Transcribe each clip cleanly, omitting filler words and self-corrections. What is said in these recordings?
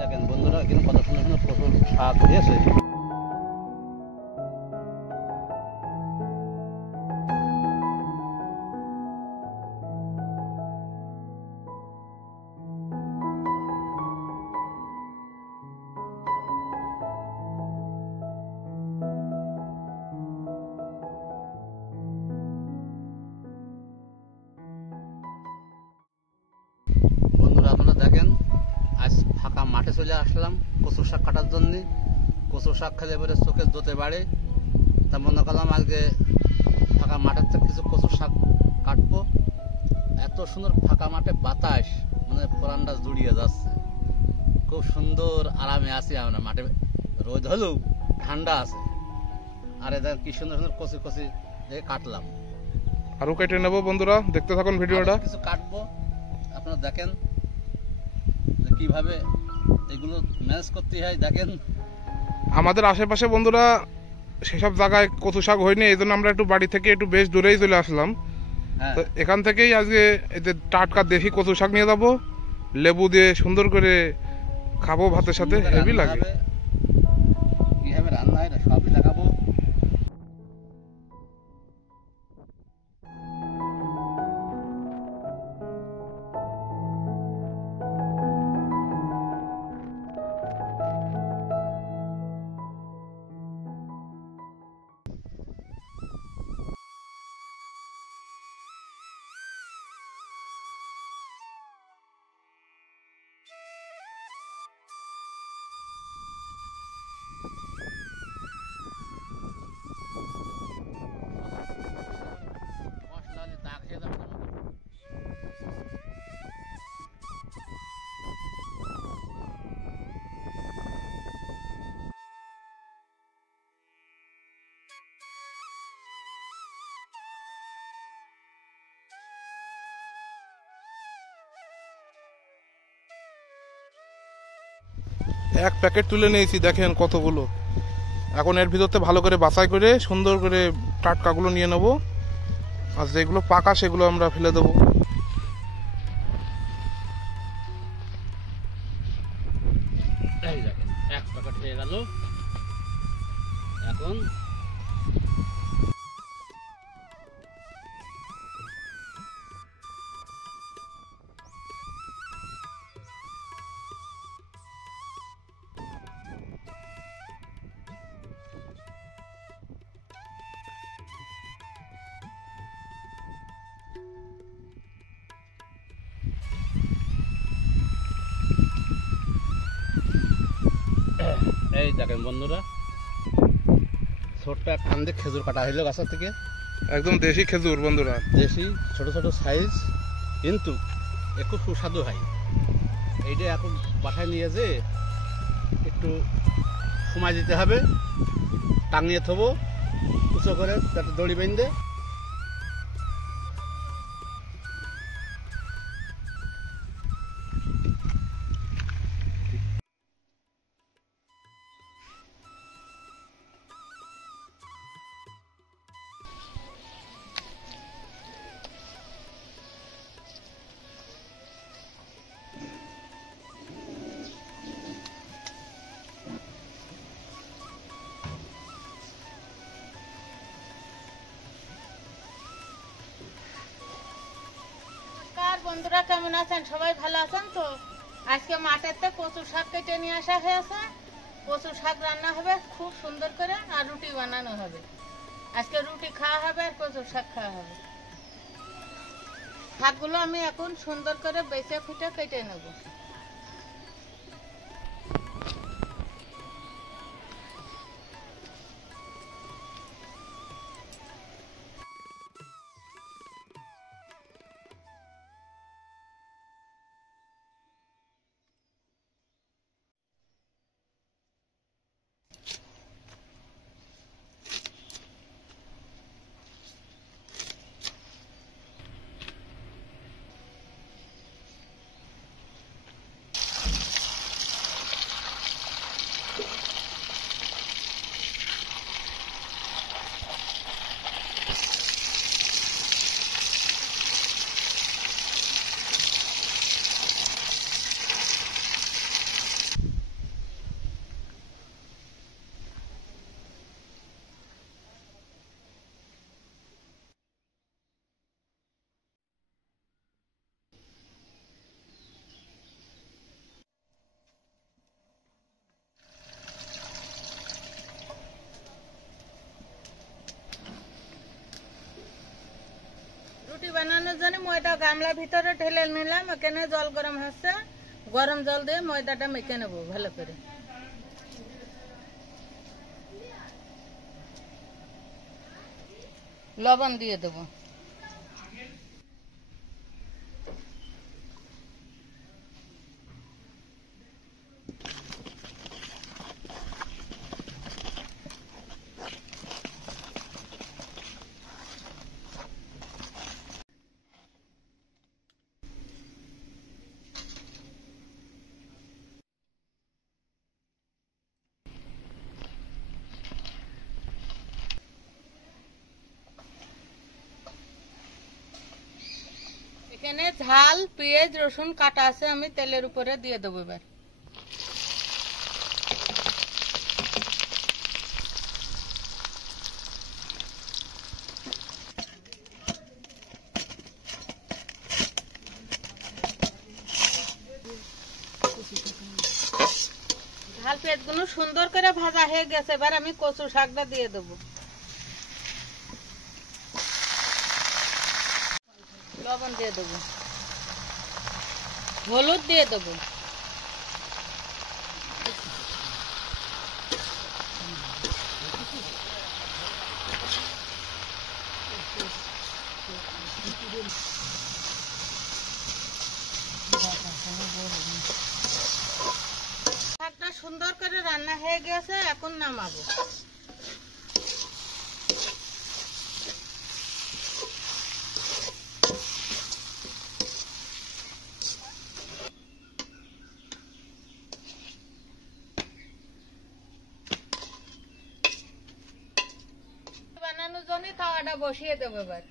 দেখেন বন্ধুরা, এখানে কত সুন্দর সুন্দর ফসল শাক হয়েছে। বন্ধুরা আপনারা দেখেন, আজ ফাঁকা মাঠে চলে আসলাম কচু শাক কাটার জন্য। কচু শাক খেলে পরে চোখের জোতে বাড়ে, তা মনে করলাম আজকে ফাঁকা মাঠের থেকে কিছু কচু শাক কাটবো। এত সুন্দর ফাঁকা মাঠে বাতাস, মানে প্রাণটা জুড়িয়ে যাচ্ছে। খুব সুন্দর আরামে আছি আমরা মাঠে, রোদ হলেও ঠান্ডা আছে। আর এদের কি সুন্দর সুন্দর কচি কচি কাটলাম। আরো কেটে নেবো বন্ধুরা, দেখতে থাকুন ভিডিওটা। কিছু কাটবো, আপনারা দেখেন কিভাবে এগুলো ম্যানেজ করতে হয়। দেখেন আমাদের আশেপাশে বন্ধুরা সেসব জায়গায় কচু শাক হয়নি, এই জন্য আমরা একটু বাড়ি থেকে একটু বেশ দূরেই চলে আসলাম। তো এখান থেকেই আজকে এদের টাটকা দেশি কচু শাক নিয়ে যাবো, লেবু দিয়ে সুন্দর করে খাবো ভাতের সাথে, হেভি লাগে। কিভাবে রান্না হয় সবই দেখাবো। এক প্যাকেট তুলে নিয়েছি, দেখেন কতগুলো। এখন এর ভিতরতে ভালো করে বাছাই করে সুন্দর করে টাটকাগুলো নিয়ে নেবো, আর যেগুলো পাকা সেগুলো আমরা ফেলে দেবো। এক প্যাকেট হয়ে গেল। এখন এই দেখেন বন্ধুরা, ছোট্ট এক কান্দে খেজুর কাটা হইলো গাছের থেকে। একদম দেশি খেজুর বন্ধুরা, দেশি ছোট ছোট সাইজ, কিন্তু একটু সুস্বাদু হয়। এইটা এখন বাসায় নিয়ে যে একটু সময় দিতে হবে, টাঙিয়ে থবো উঁচু করে, যাতে দড়ি বেঁধে। বন্ধুরা কেমন আছেন? সবাই ভালো আছেন তো? আজকে মাঠেতে কচু শাক কেটে নিয়ে আসা হয়েছে। কচু শাক রান্না হবে খুব সুন্দর করে, আর রুটি বানানো হবে। আজকে রুটি খাওয়া হবে আর কচু শাক খাওয়া হবে। শাকগুলো আমি এখন সুন্দর করে বেছে ফুটে কেটে নেব। বানানোর জন্য ময়দা গামলা ভিতরে ঢেলে নিলাম। এখানে জল গরম হচ্ছে, গরম জল দিয়ে ময়দাটা মেখে নেবো ভালো করে। লবণ দিয়ে দেবো। এখানে ঝাল, পেঁয়াজ, রসুন কাটা আছে, আমি তেলের উপরে দিয়ে দেবো এবার। ঝাল পেঁয়াজ গুলো সুন্দর করে ভাজা হয়ে গেছে, এবার আমি কচু শাকটা দিয়ে দেবো। লবণ দিয়ে দেবো, হলুদ দিয়ে দেবো, শাকটা সুন্দর করে রান্না হয়ে গেছে, এখন নামাবো। বানানোর জন্য তাওয়াটা বসিয়ে দেবো এবার।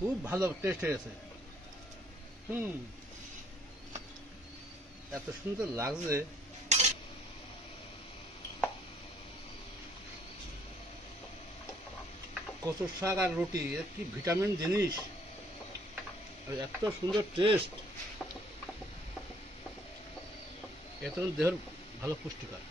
খুব ভালো টেস্ট হয়েছে। এত সুন্দর লাগছে। কচুর শাক আর রুটি, কি ভিটামিন জিনিস, এত সুন্দর টেস্ট। এত দেহের ভালো পুষ্টিকর।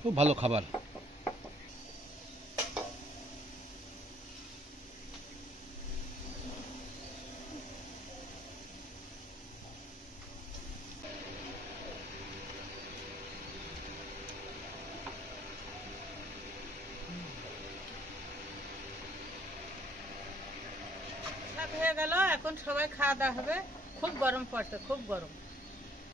খুব ভালো খাবার। হয়ে গেল, এখন সবাই খাওয়া দাওয়া হবে। খুব গরম পড়ছে, খুব গরম।